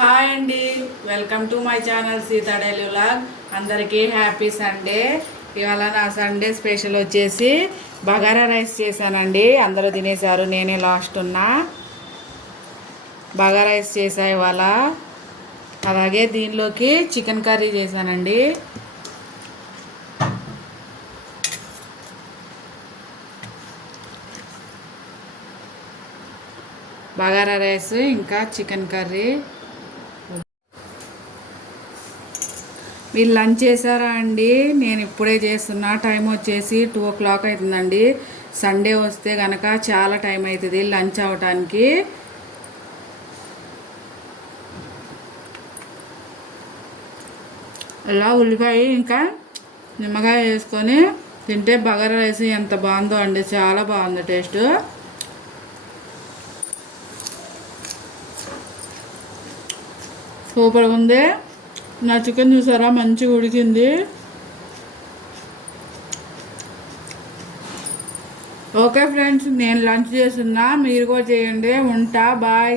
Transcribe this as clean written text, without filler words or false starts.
Hi అండి, welcome to my channel Sita daily vlog. అందరికీ happy Sunday. ఇవాళ నా సండే స్పెషల్ వచ్చేసి బగారా రైస్ చేశానండి. అందరూ తినేశారు, నేనే లాస్ట్ ఉన్నా. బగారా రైస్ చేసా ఇవాళ. అలాగే దీనిలోకి చికెన్ కర్రీ చేశానండి. బగారా రైస్ ఇంకా చికెన్ కర్రీ. మీరు లంచ్ చేశారా అండి? నేను ఇప్పుడే చేస్తున్నా. టైం వచ్చేసి 2 o'clock అవుతుందండి. సండే వస్తే కనుక చాలా టైం అవుతుంది లంచ్ అవ్వటానికి. అలా ఉల్లిపాయ ఇంకా నిమ్మకాయ వేసుకొని తింటే బగారా రైస్ ఎంత బాగుందో అండి, చాలా బాగుంది టేస్ట్. సూపర్గా ఉంది. నా చికెన్ చూసారా, మంచిగా ఉడికింది. ఓకే ఫ్రెండ్స్, నేను లంచ్ చేస్తున్నా, మీరు కూడా చేయండి. ఉంటా, బాయ్.